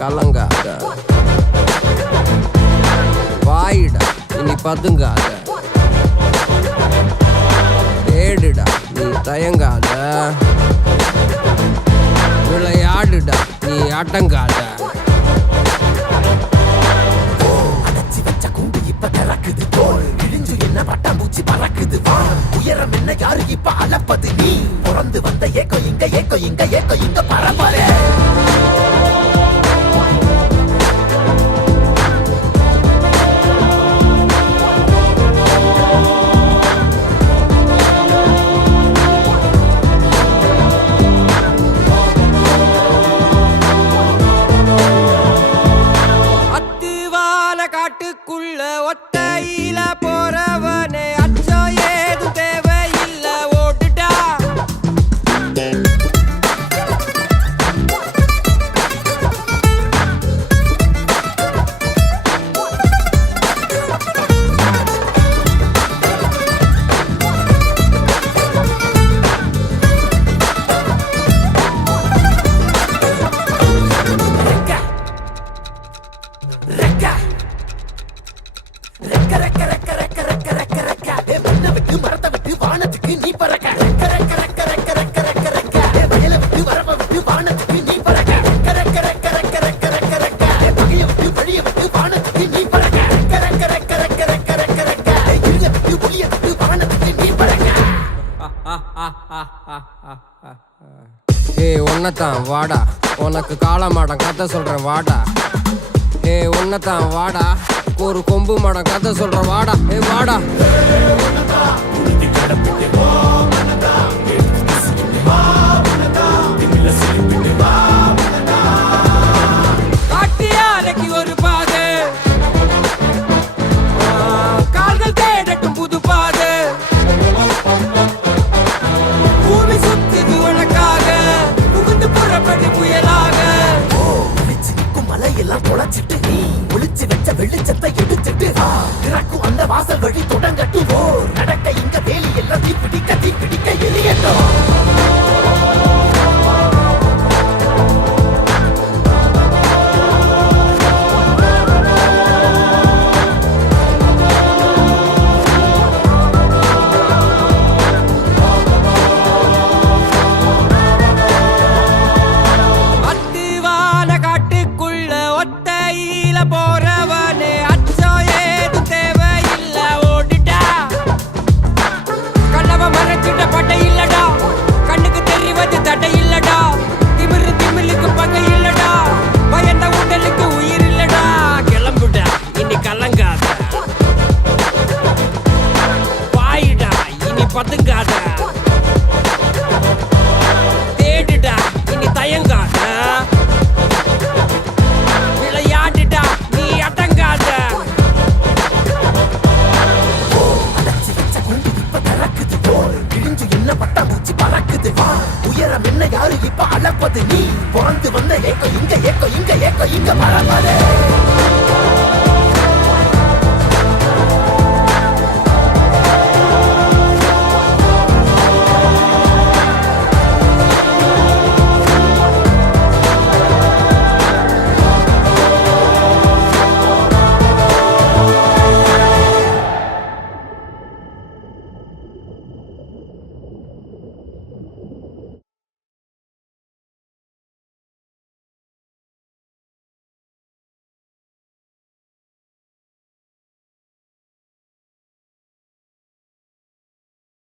கலங்காத, வாயிடா இனி பதுங்காத, தேடுடா நீ தயங்காத, விளையாடுடா நீ அடங்காத. அடைச்சி வச்ச கூண்டு இப்ப திறக்குது, தோல் இழிஞ்சு என்ன பட்டாம்பூச்சி பறக்குது, வா உயரம் என்ன யாரு இப்ப அளப்பது, நீ பிறந்து வந்த ஏக்கோ இங்க ஏக்கோ இங்க ஏக்கோ இங்க பரம்பரை. காட்டுக்குள்ள ஒத்தையில போறவனே அச்சம் ஏதும் தேவையில்ல, ஓட்டுடா. வானத்துக்கு நீ பறக்க, ரெக்க ரெக்க ரெக்க ரெக்க ரெக்க ரெக்க ரெக்க வயல விட்டு வரப்ப விட்டு வானத்துக்கு நீ பறக்க, ரெக்க ரெக்க ரெக்க ரெக்க ரெக்க ரெக்க ரெக்க பகைய விட்டு வழிய விட்டு வானத்துக்கு நீ பறக்க, ரெக்க ரெக்க ரெக்க ரெக்க ரெக்க ரெக்க ரெக்க இருள விட்டு ஒளிய விட்டு வானத்துக்கு நீ பறக்க. ஏ ஒன்னதான் வாடா, உனக்கு காளமாடம் கதை சொல்றேன் வாடா. ஏ ஒன்னதான் வாடா, ஒரு கொம்பு மாடம் கதை சொல்ற வாடா. ஏ வாடா, காட்டியாலைக்கு ஒரு பாது, கால்கள் தேடட்டும் புது பாது, பூமி சுத்துது உனக்காக, புகுந்து புறப்பட்டு புயலாக. ஒளிச்சு நிற்கும் மலையெல்லாம் தொலைச்சிட்டு, நீ ஒளிச்சு வச்ச வெளிச்சத்தை எடுத்துட்டு, திறக்கும் அந்த வாசல் வழி தொடங்கட்டு, ஓர் நடக்க இங்க வேலி எல்லாம் தீப்பிடிக்க எலியட்டும். போறவனே அச்சம் ஏதும் தேவையில்ல, ஓடிட்டா. கண்ணவ மறைச்சிட்ட பட்டை இல்லடா, கண்ணுக்கு தெரிவது தடை இல்லடா, திமிரு திமிலுக்கு பகை இல்லடா, பயந்த உடலுக்கு உயிர் இல்லடா. கிளம்புடா இனி கலங்காத, வாயிடா இனி பதுங்காத, தேடுடா இனி தயங்காத, விளையாடுடா நீ அடங்காத. அடைச்சி வச்ச கூண்டு இப்ப திறக்குது, தோல் இழிஞ்சு என்ன பட்டாம்பூச்சி பறக்குது, வா உயரம் என்ன யாரு இப்ப அளப்பது, நீ பிறந்து வந்த ஏக்கோ இங்க ஏக்கோ இங்க ஏக்கோ இங்க பரம்பரை.